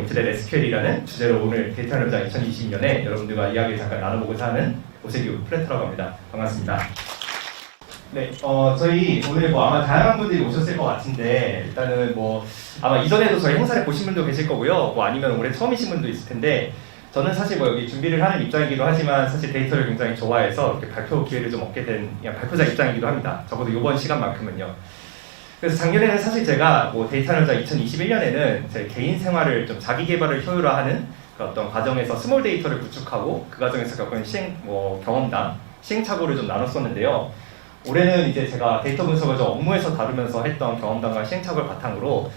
인터넷 SQL이라는 주제로 오늘 데이터 연장 2020년에 여러분들과 이야기를 잠깐 나눠보고자 하는 오세규 프레터라고 합니다. 반갑습니다. 네, 저희 오늘 아마 다양한 분들이 오셨을 것 같은데 일단은 아마 이전에도 저희 행사를 보신 분도 계실 거고요. 아니면 올해 처음이신 분도 있을 텐데 저는 사실 여기 준비를 하는 입장이기도 하지만 사실 데이터를 굉장히 좋아해서 이렇게 발표 기회를 좀 얻게 된 그냥 발표자 입장이기도 합니다. 적어도 이번 시간만큼은요. 그래서 작년에는 사실 제가 데이터 연장 2021년에는 제 개인 생활을 좀 자기 개발을 효율화하는 그 어떤 과정에서 스몰 데이터를 구축하고 그 과정에서 겪은 경험담, 시행착오를 좀 나눴었는데요. 올해는 이제 제가 데이터 분석을 좀 업무에서 다루면서 했던 경험담과 시행착오를 바탕으로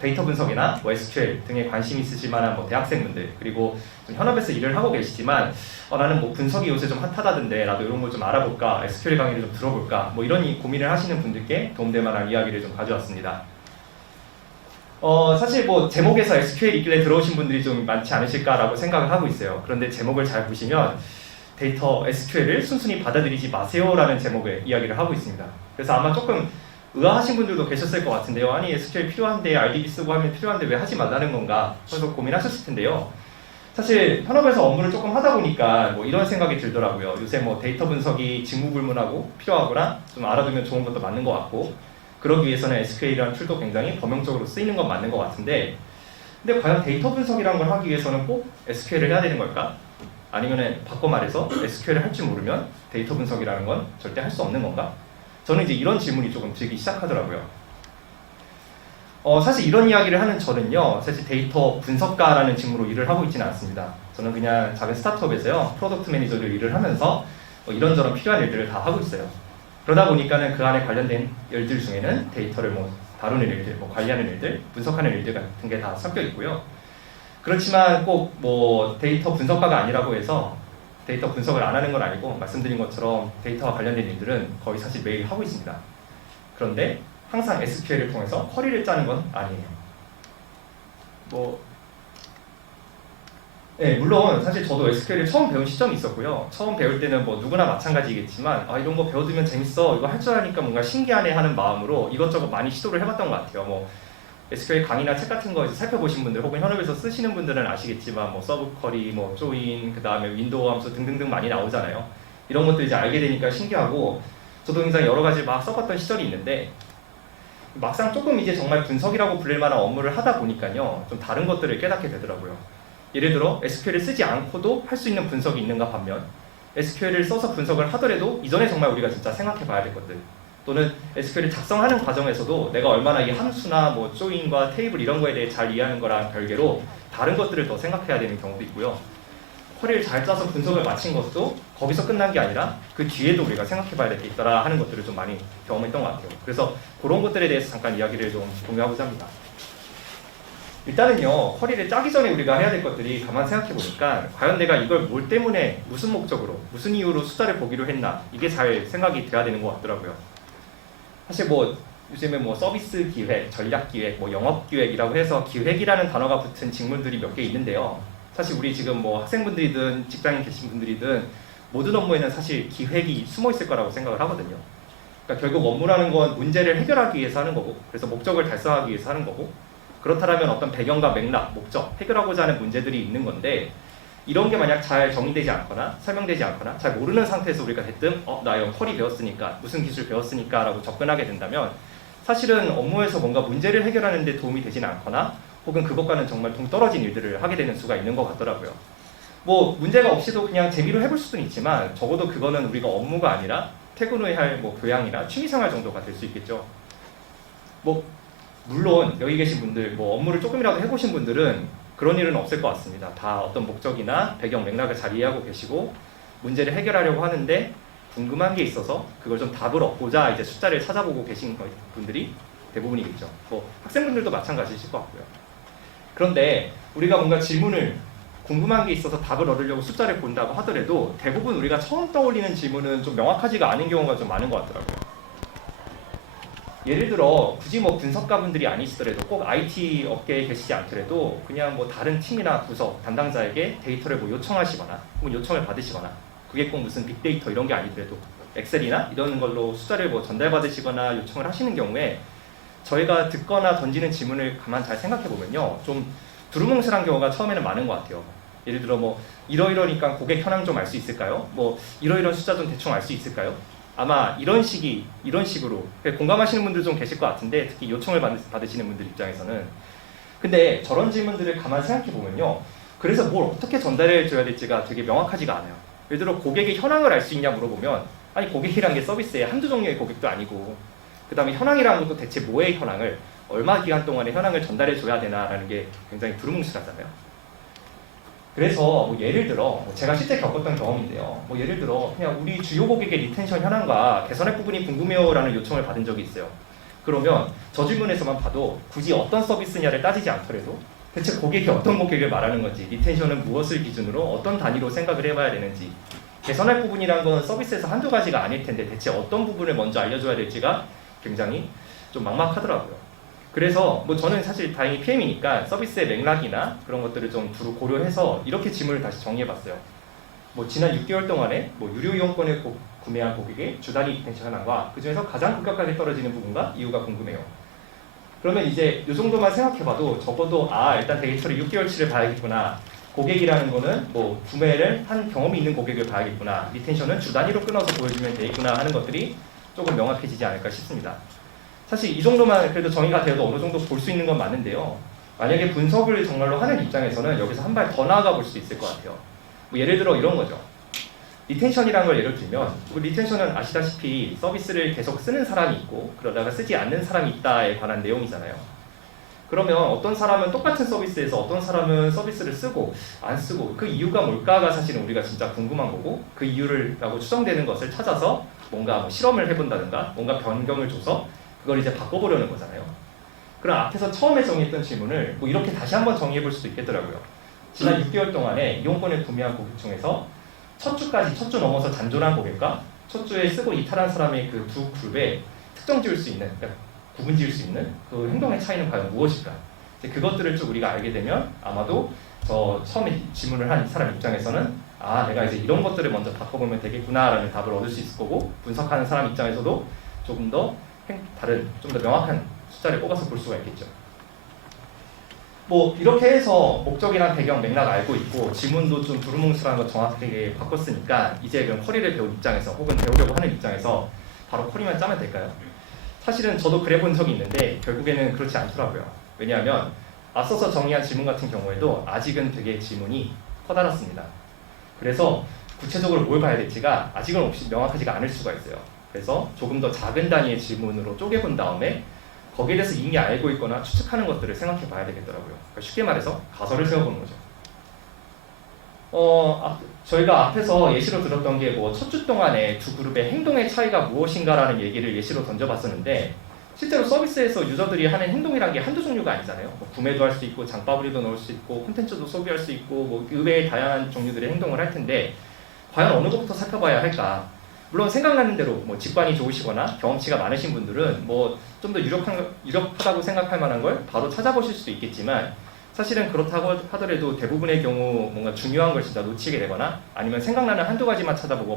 데이터 분석이나 SQL 등에 관심 있으실 만한 대학생분들 그리고 좀 현업에서 일을 하고 계시지만 나는 분석이 요새 좀 핫하다던데 나도 이런 거 좀 알아볼까, SQL 강의를 좀 들어볼까 이런 고민을 하시는 분들께 도움될 만한 이야기를 좀 가져왔습니다. 사실 제목에서 SQL 있길래 들어오신 분들이 좀 많지 않으실까라고 생각을 하고 있어요. 그런데 제목을 잘 보시면 데이터 SQL을 순순히 받아들이지 마세요라는 제목의 이야기를 하고 있습니다. 그래서 아마 조금 의아하신 분들도 계셨을 것 같은데요. 아니 SQL 필요한데 RDB 쓰고 하면 필요한데 왜 하지 말라는 건가? 그래서 고민하셨을 텐데요. 사실 현업에서 업무를 조금 하다 보니까 이런 생각이 들더라고요. 요새 데이터 분석이 직무불문하고 필요하거나 좀 알아두면 좋은 것도 맞는 것 같고 그러기 위해서는 SQL이라는 툴도 굉장히 범용적으로 쓰이는 건 맞는 것 같은데 근데 과연 데이터 분석이라는 걸 하기 위해서는 꼭 SQL을 해야 되는 걸까? 아니면 바꿔 말해서 SQL을 할 줄 모르면 데이터 분석이라는 건 절대 할 수 없는 건가? 저는 이제 이런 질문이 조금 들기 시작하더라고요. 사실 이런 이야기를 하는 저는요, 사실 데이터 분석가라는 직무로 일을 하고 있지는 않습니다. 저는 그냥 작은 스타트업에서요, 프로덕트 매니저로 일을 하면서 이런저런 필요한 일들을 다 하고 있어요. 그러다 보니까는 그 안에 관련된 일들 중에는 데이터를 다루는 일들, 관리하는 일들, 분석하는 일들 같은 게 다 섞여 있고요. 그렇지만 꼭 데이터 분석가가 아니라고 해서 데이터 분석을 안 하는 건 아니고 말씀드린 것처럼 데이터와 관련된 일들은 거의 사실 매일 하고 있습니다. 그런데 항상 SQL을 통해서 쿼리를 짜는 건 아니에요. 네, 물론 사실 저도 SQL을 처음 배운 시점이 있었고요. 처음 배울 때는 누구나 마찬가지겠지만 이런 거 배워두면 재밌어, 이거 할 줄 아니까 뭔가 신기하네 하는 마음으로 이것저것 많이 시도를 해봤던 것 같아요. SQL 강의나 책 같은 거 살펴보신 분들 혹은 현업에서 쓰시는 분들은 아시겠지만 서브 쿼리, 조인, 그 다음에 윈도우 함수 등등등 많이 나오잖아요. 이런 것도 이제 알게 되니까 신기하고 저도 굉장히 여러 가지 막 써봤던 시절이 있는데 막상 조금 이제 정말 분석이라고 불릴 만한 업무를 하다 보니까요 좀 다른 것들을 깨닫게 되더라고요. 예를 들어 SQL을 쓰지 않고도 할 수 있는 분석이 있는가 반면 SQL을 써서 분석을 하더라도 이전에 정말 우리가 진짜 생각해 봐야 될 것들 또는 SQL을 작성하는 과정에서도 내가 얼마나 이 함수나 조인과 테이블 이런 거에 대해 잘 이해하는 거랑 별개로 다른 것들을 더 생각해야 되는 경우도 있고요. 쿼리를 잘 짜서 분석을 마친 것도 거기서 끝난 게 아니라 그 뒤에도 우리가 생각해 봐야 될 게 있더라 하는 것들을 좀 많이 경험했던 것 같아요. 그래서 그런 것들에 대해서 잠깐 이야기를 좀 공유하고자 합니다. 일단은요, 쿼리를 짜기 전에 우리가 해야 될 것들이 가만 생각해 보니까 과연 내가 이걸 뭘 때문에 무슨 목적으로 무슨 이유로 숫자를 보기로 했나 이게 잘 생각이 돼야 되는 것 같더라고요. 사실 요즘에 서비스 기획, 전략 기획, 영업 기획이라고 해서 기획이라는 단어가 붙은 직무들이 몇 개 있는데요. 사실 우리 지금 학생분들이든 직장인 계신 분들이든 모든 업무에는 사실 기획이 숨어 있을 거라고 생각을 하거든요. 그러니까 결국 업무라는 건 문제를 해결하기 위해서 하는 거고, 그래서 목적을 달성하기 위해서 하는 거고, 그렇다면 어떤 배경과 맥락, 목적, 해결하고자 하는 문제들이 있는 건데 이런 게 만약 잘 정의되지 않거나 설명되지 않거나 잘 모르는 상태에서 우리가 대뜸 나 이거 쿼리 배웠으니까 무슨 기술 배웠으니까 라고 접근하게 된다면 사실은 업무에서 뭔가 문제를 해결하는 데 도움이 되진 않거나 혹은 그것과는 정말 동떨어진 일들을 하게 되는 수가 있는 것 같더라고요. 문제가 없이도 그냥 재미로 해볼 수도 있지만 적어도 그거는 우리가 업무가 아니라 퇴근 후에 할 교양이나 취미생활 정도가 될 수 있겠죠. 물론 여기 계신 분들 업무를 조금이라도 해보신 분들은 그런 일은 없을 것 같습니다. 다 어떤 목적이나 배경 맥락을 잘 이해하고 계시고 문제를 해결하려고 하는데 궁금한 게 있어서 그걸 좀 답을 얻고자 이제 숫자를 찾아보고 계신 분들이 대부분이겠죠. 학생분들도 마찬가지실 것 같고요. 그런데 우리가 뭔가 질문을 궁금한 게 있어서 답을 얻으려고 숫자를 본다고 하더라도 대부분 우리가 처음 떠올리는 질문은 좀 명확하지가 않은 경우가 좀 많은 것 같더라고요. 예를 들어 굳이 분석가분들이 아니시더라도 꼭 IT 업계에 계시지 않더라도 그냥 다른 팀이나 부서 담당자에게 데이터를 요청하시거나 혹은 요청을 받으시거나 그게 꼭 무슨 빅데이터 이런 게 아니더라도 엑셀이나 이런 걸로 숫자를 전달받으시거나 요청을 하시는 경우에 저희가 듣거나 던지는 질문을 가만 잘 생각해 보면요, 좀 두루뭉술한 경우가 처음에는 많은 것 같아요. 예를 들어 뭐 이러이러니까 고객 현황 좀 알 수 있을까요? 뭐 이러이러 숫자 좀 대충 알 수 있을까요? 아마 이런 식으로 공감하시는 분들 좀 계실 것 같은데, 특히 요청을 받으시는 분들 입장에서는. 근데 저런 질문들을 가만 생각해 보면요, 그래서 뭘 어떻게 전달해 줘야 될지가 되게 명확하지가 않아요. 예를 들어 고객의 현황을 알 수 있냐 물어보면, 아니 고객이란 게 서비스의 한두 종류의 고객도 아니고, 그 다음에 현황이라는 것도 대체 뭐의 현황을, 얼마 기간 동안의 현황을 전달해 줘야 되나라는 게 굉장히 두루뭉술하잖아요. 그래서 뭐 예를 들어 제가 실제 겪었던 경험인데요. 뭐 예를 들어 그냥 우리 주요 고객의 리텐션 현황과 개선할 부분이 궁금해요라는 요청을 받은 적이 있어요. 그러면 저 질문에서만 봐도 굳이 어떤 서비스냐를 따지지 않더라도 대체 고객이 어떤 고객을 말하는 건지, 리텐션은 무엇을 기준으로 어떤 단위로 생각을 해봐야 되는지, 개선할 부분이란 건 서비스에서 한두 가지가 아닐 텐데 대체 어떤 부분을 먼저 알려줘야 될지가 굉장히 좀 막막하더라고요. 그래서 뭐 저는 사실 다행히 PM이니까 서비스의 맥락이나 그런 것들을 좀 두루 고려해서 이렇게 질문을 다시 정리해봤어요. 뭐 지난 6개월 동안에 뭐 유료 이용권을 구매한 고객의 주 단위 리텐션 현황과 그 중에서 가장 급격하게 떨어지는 부분과 이유가 궁금해요. 그러면 이제 이 정도만 생각해봐도 적어도 일단 대기처리 6개월치를 봐야겠구나. 고객이라는 거는 뭐 구매를 한 경험이 있는 고객을 봐야겠구나. 리텐션은 주 단위로 끊어서 보여주면 되겠구나 하는 것들이 조금 명확해지지 않을까 싶습니다. 사실 이 정도만 그래도 정의가 되어도 어느 정도 볼 수 있는 건 맞는데요. 만약에 분석을 정말로 하는 입장에서는 여기서 한 발 더 나아가 볼 수 있을 것 같아요. 뭐 예를 들어 이런 거죠. 리텐션이라는 걸 예를 들면, 리텐션은 아시다시피 서비스를 계속 쓰는 사람이 있고 그러다가 쓰지 않는 사람이 있다에 관한 내용이잖아요. 그러면 어떤 사람은 똑같은 서비스에서 어떤 사람은 서비스를 쓰고 안 쓰고 그 이유가 뭘까가 사실은 우리가 진짜 궁금한 거고, 그 이유라고 추정되는 것을 찾아서 뭔가 뭐 실험을 해본다든가 뭔가 변경을 줘서 그걸 이제 바꿔보려는 거잖아요. 그럼 앞에서 처음에 정의했던 질문을 뭐 이렇게 다시 한번 정의해볼 수도 있겠더라고요. 지난 6개월 동안에 이용권을 구매한 고객 중에서 첫 주 넘어서 잔존한 고객과 첫 주에 쓰고 이탈한 사람의 그 두 그룹에 특정 지을 수 있는, 그러니까 구분 지을 수 있는 그 행동의 차이는 과연 무엇일까? 이제 그것들을 쭉 우리가 알게 되면 아마도 저 처음에 질문을 한 이 사람 입장에서는 내가 이제 이런 것들을 먼저 바꿔보면 되겠구나라는 답을 얻을 수 있을 거고, 분석하는 사람 입장에서도 조금 더 다른, 좀 더 명확한 숫자를 뽑아서 볼 수가 있겠죠. 뭐 이렇게 해서 목적이랑 배경 맥락 알고 있고 질문도 좀 두루뭉술한 거 정확하게 바꿨으니까 이제 그럼 쿼리를 배울 입장에서 혹은 배우려고 하는 입장에서 바로 쿼리만 짜면 될까요? 사실은 저도 그래 본 적이 있는데 결국에는 그렇지 않더라고요. 왜냐하면 앞서서 정의한 질문 같은 경우에도 아직은 되게 질문이 커다랗습니다. 그래서 구체적으로 뭘 봐야 될지가 아직은 없이 명확하지가 않을 수가 있어요. 그래서 조금 더 작은 단위의 질문으로 쪼개본 다음에 거기에 대해서 이미 알고 있거나 추측하는 것들을 생각해 봐야 되겠더라고요. 그러니까 쉽게 말해서 가설을 세워보는 거죠. 저희가 앞에서 예시로 들었던 게 뭐 첫 주 동안에 두 그룹의 행동의 차이가 무엇인가라는 얘기를 예시로 던져봤었는데, 실제로 서비스에서 유저들이 하는 행동이란 게 한두 종류가 아니잖아요. 뭐 구매도 할 수 있고 장바구니도 넣을 수 있고 콘텐츠도 소비할 수 있고 뭐 의외의 다양한 종류들의 행동을 할 텐데 과연 어느 것부터 살펴봐야 할까? 물론 생각나는 대로 뭐 직관이 좋으시거나 경험치가 많으신 분들은 뭐 좀 더 유력하다고 생각할 만한 걸 바로 찾아보실 수도 있겠지만, 사실은 그렇다고 하더라도 대부분의 경우 뭔가 중요한 걸 진짜 놓치게 되거나 아니면 생각나는 한두 가지만 찾아보고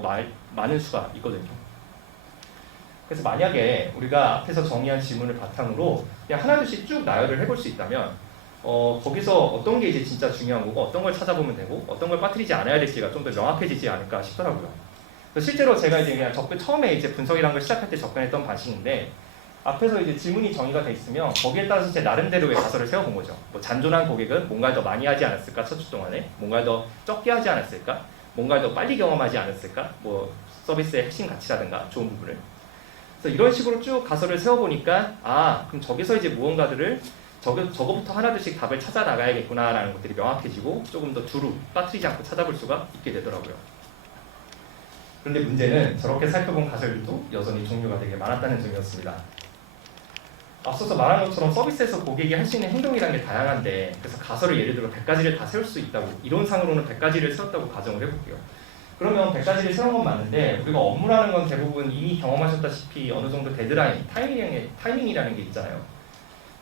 많은 수가 있거든요. 그래서 만약에 우리가 앞에서 정의한 질문을 바탕으로 그냥 하나둘씩 쭉 나열을 해볼 수 있다면 거기서 어떤 게 이제 진짜 중요한 거고 어떤 걸 찾아보면 되고 어떤 걸 빠뜨리지 않아야 될지가 좀 더 명확해지지 않을까 싶더라고요. 실제로 제가 이제 그냥 처음에 이제 분석이라는 걸 시작할 때 접근했던 방식인데, 앞에서 이제 질문이 정의가 돼 있으면 거기에 따라서 제 나름대로의 가설을 세워본 거죠. 뭐 잔존한 고객은 뭔가 더 많이 하지 않았을까, 첫 주 동안에 뭔가 더 적게 하지 않았을까, 뭔가 더 빨리 경험하지 않았을까, 뭐 서비스의 핵심 가치라든가 좋은 부분을. 그래서 이런 식으로 쭉 가설을 세워보니까 그럼 저기서 이제 무언가들을 저거부터 하나둘씩 답을 찾아 나가야겠구나라는 것들이 명확해지고 조금 더 두루 빠뜨리지 않고 찾아볼 수가 있게 되더라고요. 그런데 문제는 저렇게 살펴본 가설들도 여전히 종류가 되게 많았다는 점이었습니다. 앞서서 말한 것처럼 서비스에서 고객이 할 수 있는 행동이라는 게 다양한데, 그래서 가설을 예를 들어 100가지를 다 세울 수 있다고, 이론상으로는 100가지를 세웠다고 가정을 해볼게요. 그러면 100가지를 세운 건 맞는데 우리가 업무라는 건 대부분 이미 경험하셨다시피 어느 정도 데드라인, 타이밍이라는 게 있잖아요.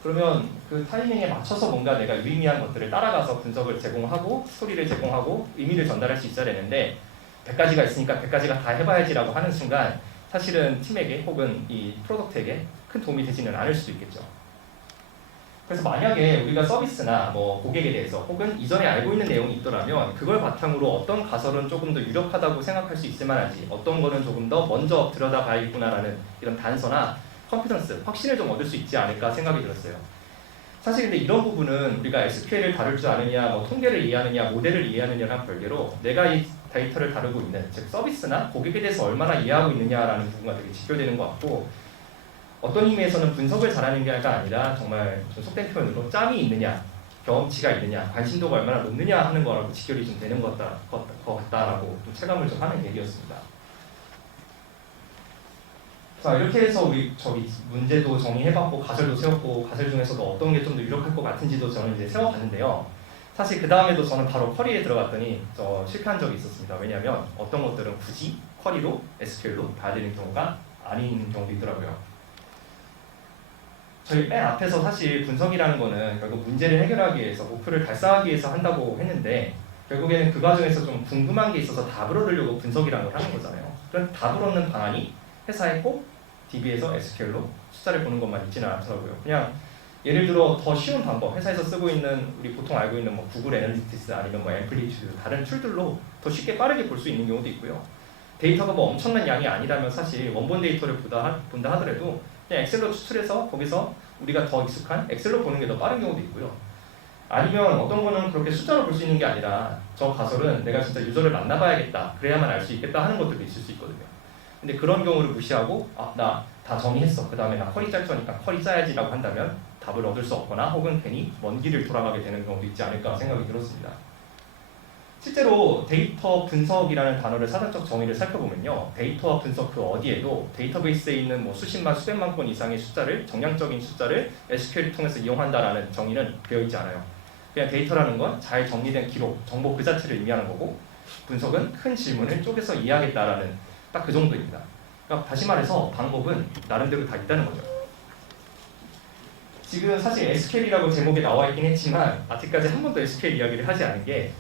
그러면 그 타이밍에 맞춰서 뭔가 내가 유의미한 것들을 따라가서 분석을 제공하고 스토리를 제공하고 의미를 전달할 수 있어야 되는데 100가지가 있으니까 100가지가 다 해봐야지라고 하는 순간 사실은 팀에게 혹은 이 프로덕트에게 큰 도움이 되지는 않을 수도 있겠죠. 그래서 만약에 우리가 서비스나 뭐 고객에 대해서 혹은 이전에 알고 있는 내용이 있더라면 그걸 바탕으로 어떤 가설은 조금 더 유력하다고 생각할 수 있을 만한지, 어떤 거는 조금 더 먼저 들여다봐야겠구나라는 이런 단서나 컨피던스, 확신을 좀 얻을 수 있지 않을까 생각이 들었어요. 사실 근데 이런 부분은 우리가 SQL을 다룰 줄 아느냐, 뭐 통계를 이해하느냐, 모델을 이해하느냐랑 별개로 내가 이 데이터를 다루고 있는, 즉 서비스나 고객에 대해서 얼마나 이해하고 있느냐라는 부분과 되게 직결되는 것 같고, 어떤 의미에서는 분석을 잘하는 게 아니라 정말 좀 속된 표현으로 짬이 있느냐, 경험치가 있느냐, 관심도가 얼마나 높느냐 하는 거라고 직결이 좀 되는 것 같다라고 좀 체감을 좀 하는 얘기였습니다. 자, 이렇게 해서 우리 문제도 정리해봤고 가설도 세웠고, 가설 중에서도 어떤 게 좀 더 유력할 것 같은지도 저는 이제 세워봤는데요. 사실 그 다음에도 저는 바로 쿼리에 들어갔더니 실패한 적이 있었습니다. 왜냐하면 어떤 것들은 굳이 쿼리로 SQL로 봐야 되는 경우가 아닌 경우도 있더라고요. 저희 맨 앞에서 사실 분석이라는 거는 결국 문제를 해결하기 위해서, 목표를 달성하기 위해서 한다고 했는데, 결국에는 그 과정에서 좀 궁금한 게 있어서 답을 얻으려고 분석이라는 걸 하는 거잖아요. 그런 답을 얻는 방안이 회사에 꼭 DB에서 SQL로 숫자를 보는 것만 있지는 않더라고요. 그냥 예를 들어 더 쉬운 방법, 회사에서 쓰고 있는, 우리 보통 알고 있는 뭐 구글 애널리티스 아니면 뭐 앰플리튜드, 다른 툴들로 더 쉽게 빠르게 볼 수 있는 경우도 있고요. 데이터가 뭐 엄청난 양이 아니라면 사실 원본 데이터를 본다 하더라도 그냥 엑셀로 추출해서 거기서 우리가 더 익숙한 엑셀로 보는 게 더 빠른 경우도 있고요. 아니면 어떤 거는 그렇게 숫자로 볼 수 있는 게 아니라 저 가설은 내가 진짜 유저를 만나봐야겠다, 그래야만 알 수 있겠다 하는 것들도 있을 수 있거든요. 근데 그런 경우를 무시하고 나 다 정의했어, 그 다음에 나 쿼리 짤 거니까 쿼리 짜야지 라고 한다면 답을 얻을 수 없거나 혹은 괜히 먼 길을 돌아가게 되는 경우도 있지 않을까 생각이 들었습니다. 실제로 데이터 분석이라는 단어를 사전적 정의를 살펴보면요, 데이터와 분석 그 어디에도 데이터베이스에 있는 뭐 수십만 수백만 건 이상의 숫자를, 정량적인 숫자를 SQL을 통해서 이용한다라는 정의는 되어 있지 않아요. 그냥 데이터라는 건 잘 정리된 기록, 정보 그 자체를 의미하는 거고, 분석은 큰 질문을 쪼개서 이해하겠다라는 딱 그 정도입니다. 그러니까 다시 말해서 방법은 나름대로 다 있다는 거죠. 지금 사실 SQL이라고 제목에 나와 있긴 했지만 아직까지 한 번도 SQL 이야기를 하지 않은 게,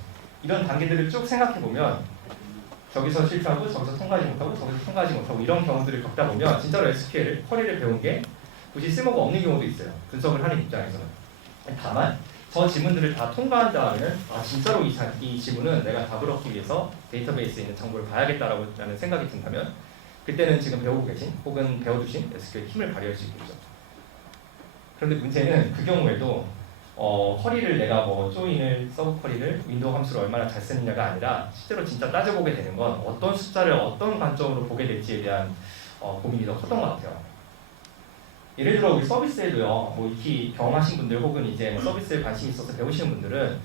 이런 단계들을 쭉 생각해보면 저기서 실패하고 저기서 통과하지 못하고 저기서 통과하지 못하고 이런 경우들을 겪다 보면 진짜로 SQL, 쿼리를 배운 게 굳이 쓸모가 없는 경우도 있어요. 분석을 하는 입장에서는. 다만 저 지문들을 다 통과한 다음에는 진짜로 이 지문은 내가 답을 얻기 위해서 데이터베이스에 있는 정보를 봐야겠다라는 생각이 든다면 그때는 지금 배우고 계신 혹은 배워두신 SQL 힘을 발휘할 수 있겠죠. 그런데 문제는 그 경우에도 쿼리를 내가 뭐 조인을, 서브 쿼리를 윈도우 함수를 얼마나 잘 쓰느냐가 아니라 실제로 진짜 따져보게 되는 건 어떤 숫자를 어떤 관점으로 보게 될지에 대한 고민이 더 컸던 것 같아요. 예를 들어 우리 서비스에도요, 뭐 익히 경험하신 분들 혹은 이제 뭐 서비스에 관심이 있어서 배우시는 분들은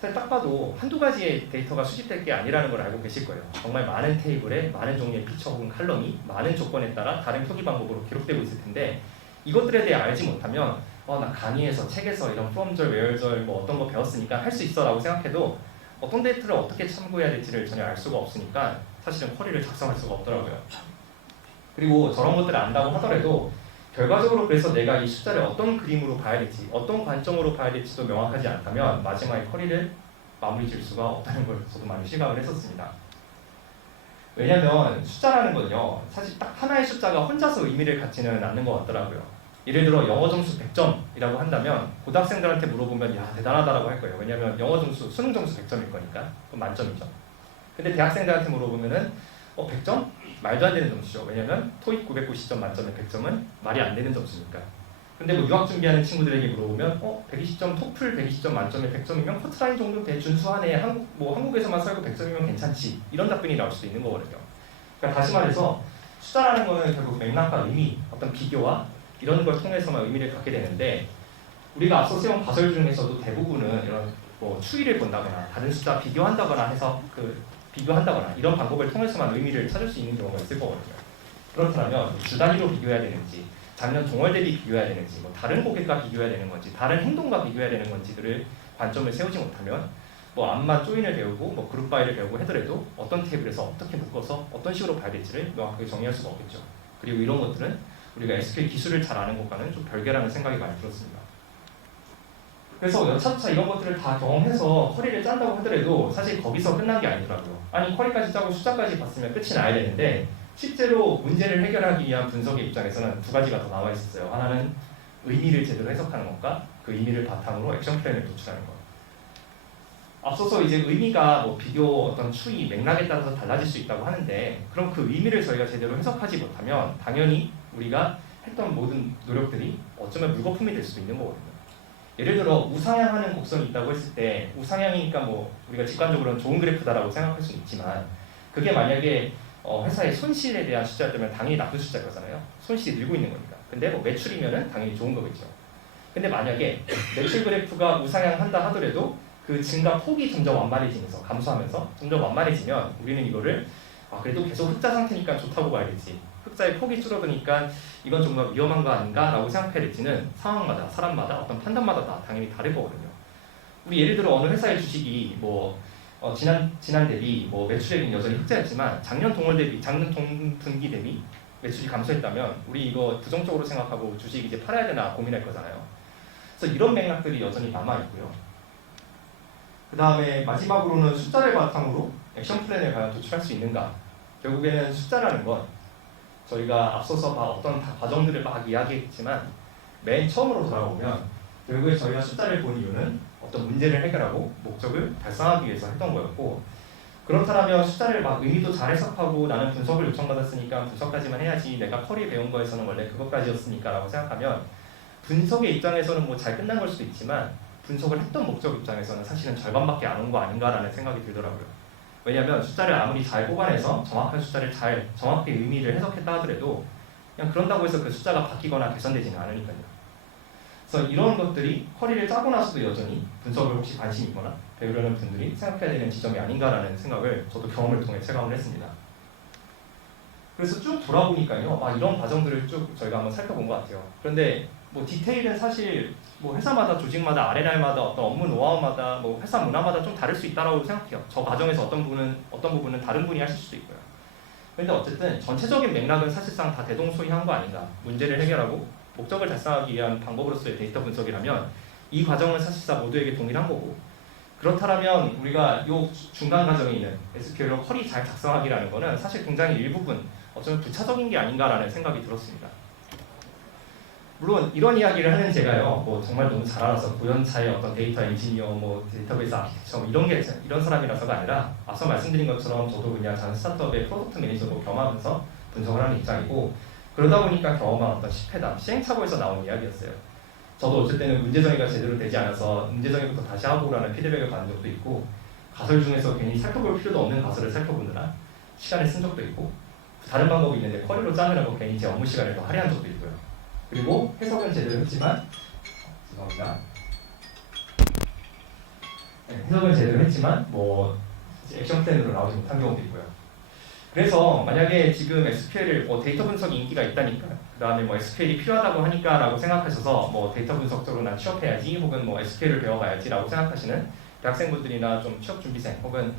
사실 딱 봐도 한두 가지의 데이터가 수집될 게 아니라는 걸 알고 계실 거예요. 정말 많은 테이블에 많은 종류의 피처 혹은 칼럼이 많은 조건에 따라 다른 표기 방법으로 기록되고 있을 텐데, 이것들에 대해 알지 못하면 나 강의에서, 책에서 이런 프롬절, 웨어절 뭐 어떤 거 배웠으니까 할 수 있어 라고 생각해도 어떤 데이터를 어떻게 참고해야 될지를 전혀 알 수가 없으니까 사실은 쿼리를 작성할 수가 없더라고요. 그리고 저런 것들을 안다고 하더라도 결과적으로 그래서 내가 이 숫자를 어떤 그림으로 봐야 될지, 어떤 관점으로 봐야 될지도 명확하지 않다면 마지막에 쿼리를 마무리 지을 수가 없다는 걸 저도 많이 실감을 했었습니다. 왜냐하면 숫자라는 건요, 사실 딱 하나의 숫자가 혼자서 의미를 갖지는 않는 것 같더라고요. 예를 들어 영어 점수 100점이라고 한다면 고등학생들한테 물어보면 야 대단하다라고 할 거예요. 왜냐하면 영어 점수, 수능 점수 100점일 거니까 그럼 만점이죠. 근데 대학생들한테 물어보면은 100점? 말도 안 되는 점수죠. 왜냐하면 토익 990점 만점에 100점은 말이 안 되는 점수니까. 근데 뭐 유학 준비하는 친구들에게 물어보면 120점, 토플 120점 만점에 100점이면 커트라인 정도 준수하네. 한국에서만 살고 100점이면 괜찮지. 이런 답변이 나올 수도 있는 거거든요. 그러니까 다시 말해서 숫자라는 거는 결국 맥락과 의미, 어떤 비교와 이런 걸 통해서만 의미를 갖게 되는데, 우리가 앞서 세운 가설 중에서도 대부분은 이런 뭐 추이를 본다거나 다른 숫자 비교한다거나 해서 비교한다거나 이런 방법을 통해서만 의미를 찾을 수 있는 경우가 있을 거거든요. 그렇다면 주 단위로 비교해야 되는지, 작년 동월 대비 비교해야 되는지, 뭐 다른 고객과 비교해야 되는 건지, 다른 행동과 비교해야 되는 건지들을 관점을 세우지 못하면 뭐 암만 조인을 배우고 뭐 그룹 바이를 배우고 하더라도 어떤 테이블에서 어떻게 묶어서 어떤 식으로 봐야 될지를 명확하게 정의할 수가 없겠죠. 그리고 이런 것들은 우리가 SQL 기술을 잘 아는 것과는 좀 별개라는 생각이 많이 들었습니다. 그래서 여차저차 이런 것들을 다 경험해서 쿼리를 짠다고 하더라도 사실 거기서 끝난 게 아니더라고요. 아니 쿼리까지 짜고 숫자까지 봤으면 끝이 나야 되는데, 실제로 문제를 해결하기 위한 분석의 입장에서는 두 가지가 더 나와 있었어요. 하나는 의미를 제대로 해석하는 것과 그 의미를 바탕으로 액션 플랜을 도출하는 것. 앞서서 이제 의미가 뭐 비교 어떤 추이 맥락에 따라서 달라질 수 있다고 하는데 그럼 그 의미를 저희가 제대로 해석하지 못하면 당연히 우리가 했던 모든 노력들이 어쩌면 물거품이 될 수도 있는 거거든요. 예를 들어 우상향하는 곡선이 있다고 했을 때 우상향이니까 뭐 우리가 직관적으로는 좋은 그래프다라고 생각할 수는 있지만 그게 만약에 회사의 손실에 대한 숫자였다면 당연히 나쁜 숫자일 거잖아요. 손실이 늘고 있는 거니까. 근데 뭐 매출이면은 당연히 좋은 거겠죠. 근데 만약에 매출 그래프가 우상향한다 하더라도 그 증가 폭이 점점 완만해지면서 감소하면서 점점 완만해지면 우리는 이거를 그래도 계속 흑자 상태니까 좋다고 봐야겠지. 흑자의 폭이 줄어드니까 이건 좀 더 위험한 거 아닌가 라고 생각해야 될지는 상황마다 사람마다 어떤 판단마다 다 당연히 다를 거거든요. 우리 예를 들어 어느 회사의 주식이 뭐 지난 대비 뭐 매출액은 여전히 흑자였지만 작년 동분기 대비 매출이 감소했다면 우리 이거 부정적으로 생각하고 주식 이제 팔아야 되나 고민할 거잖아요. 그래서 이런 맥락들이 여전히 남아 있고요. 그 다음에 마지막으로는 숫자를 바탕으로 액션 플랜을 과연 도출할 수 있는가. 결국에는 숫자라는 건 저희가 앞서서 어떤 과정들을 막 이야기했지만 맨 처음으로 돌아보면 결국에 저희가 숫자를 본 이유는 어떤 문제를 해결하고 목적을 달성하기 위해서 했던 거였고 그렇다면 숫자를 막 의미도 잘 해석하고 나는 분석을 요청받았으니까 분석까지만 해야지 내가 커리 배운 거에서는 원래 그것까지였으니까 라고 생각하면 분석의 입장에서는 뭐 잘 끝난 걸 수도 있지만 분석을 했던 목적 입장에서는 사실은 절반밖에 안 온 거 아닌가라는 생각이 들더라고요. 왜냐하면 숫자를 아무리 잘 뽑아내서 정확한 숫자를 잘 정확히 의미를 해석했다 하더라도 그냥 그런다고 해서 그 숫자가 바뀌거나 개선되지는 않으니까요. 그래서 이런 것들이 커리를 짜고 나서도 여전히 분석을 혹시 관심 있거나 배우려는 분들이 생각해야 되는 지점이 아닌가라는 생각을 저도 경험을 통해 체감을 했습니다. 그래서 쭉 돌아보니까요, 이런 과정들을 쭉 저희가 한번 살펴본 것 같아요. 그런데 뭐 디테일은 사실 뭐 회사마다 조직마다 R&R마다 어떤 업무 노하우마다 뭐 회사 문화마다 좀 다를 수 있다고 생각해요. 저 과정에서 어떤 부분은 다른 분이 하실 수도 있고요. 그런데 어쨌든 전체적인 맥락은 사실상 다 대동소이한 거 아닌가. 문제를 해결하고 목적을 달성하기 위한 방법으로서의 데이터 분석이라면 이 과정은 사실상 모두에게 동일한 거고 그렇다면 우리가 이 중간 과정에 있는 SQL로 쿼리 잘 작성하기라는 거는 사실 굉장히 일부분 어쩌면 부차적인 게 아닌가라는 생각이 들었습니다. 물론 이런 이야기를 하는 제가요, 뭐 정말 너무 잘 알아서 고연차의 어떤 데이터 엔지니어, 뭐 데이터베이스 아키텍처 이런 사람이라서가 아니라 앞서 말씀드린 것처럼 저도 그냥 작은 스타트업의 프로덕트 매니저로 겸하면서 분석을 하는 입장이고 그러다 보니까 경험한 어떤 실패담, 시행착오에서 나온 이야기였어요. 저도 어쩔 때는 문제 정의가 제대로 되지 않아서 문제 정의부터 다시 하고라는 피드백을 받은 적도 있고 가설 중에서 괜히 살펴볼 필요도 없는 가설을 살펴보느라 시간을 쓴 적도 있고 다른 방법이 있는데 쿼리로 짜느라고 괜히 제 업무 시간을 더 할애한 적도 있고요. 그리고 해석은 제대로 했지만 죄송합니다. 해석은 제대로 했지만 뭐 액션 플랜으로 나오지 못한 경우도 있고요. 그래서 만약에 지금 SQL을 데이터 분석 인기가 있다니까 그 다음에 뭐 SQL이 필요하다고 하니까 라고 생각하셔서 뭐 데이터 분석적으로 난 취업해야지 혹은 뭐 SQL을 배워가야지 라고 생각하시는 대학생분들이나 좀 취업준비생 혹은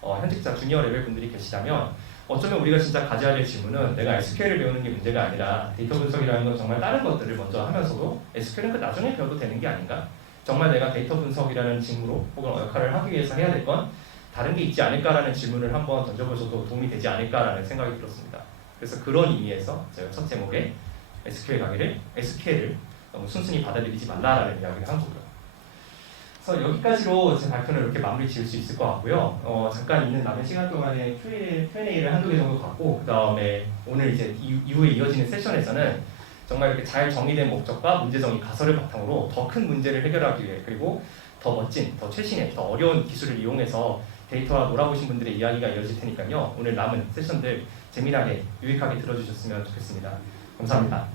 현직자 주니어 레벨 분들이 계시다면 어쩌면 우리가 진짜 가져야 될 질문은 내가 SQL을 배우는 게 문제가 아니라 데이터 분석이라는 건 정말 다른 것들을 먼저 하면서도 SQL은 그 나중에 배워도 되는 게 아닌가? 정말 내가 데이터 분석이라는 직무로 혹은 역할을 하기 위해서 해야 될 건 다른 게 있지 않을까라는 질문을 한번 던져보셔도 도움이 되지 않을까라는 생각이 들었습니다. 그래서 그런 의미에서 제가 첫 제목에 SQL을 너무 순순히 받아들이지 말라라는 이야기를 한 거고요. 그래서 여기까지로 제 발표는 이렇게 마무리 지을 수 있을 것 같고요. 잠깐 있는 남은 시간 동안에 Q&A를 한두 개 정도 갖고 그 다음에 오늘 이제 이후에 이어지는 세션에서는 정말 이렇게 잘 정의된 목적과 문제 정의 가설을 바탕으로 더 큰 문제를 해결하기 위해 그리고 더 멋진, 더 최신의, 더 어려운 기술을 이용해서 데이터와 놀아보신 분들의 이야기가 이어질 테니까요. 오늘 남은 세션들 재미나게 유익하게 들어주셨으면 좋겠습니다. 감사합니다.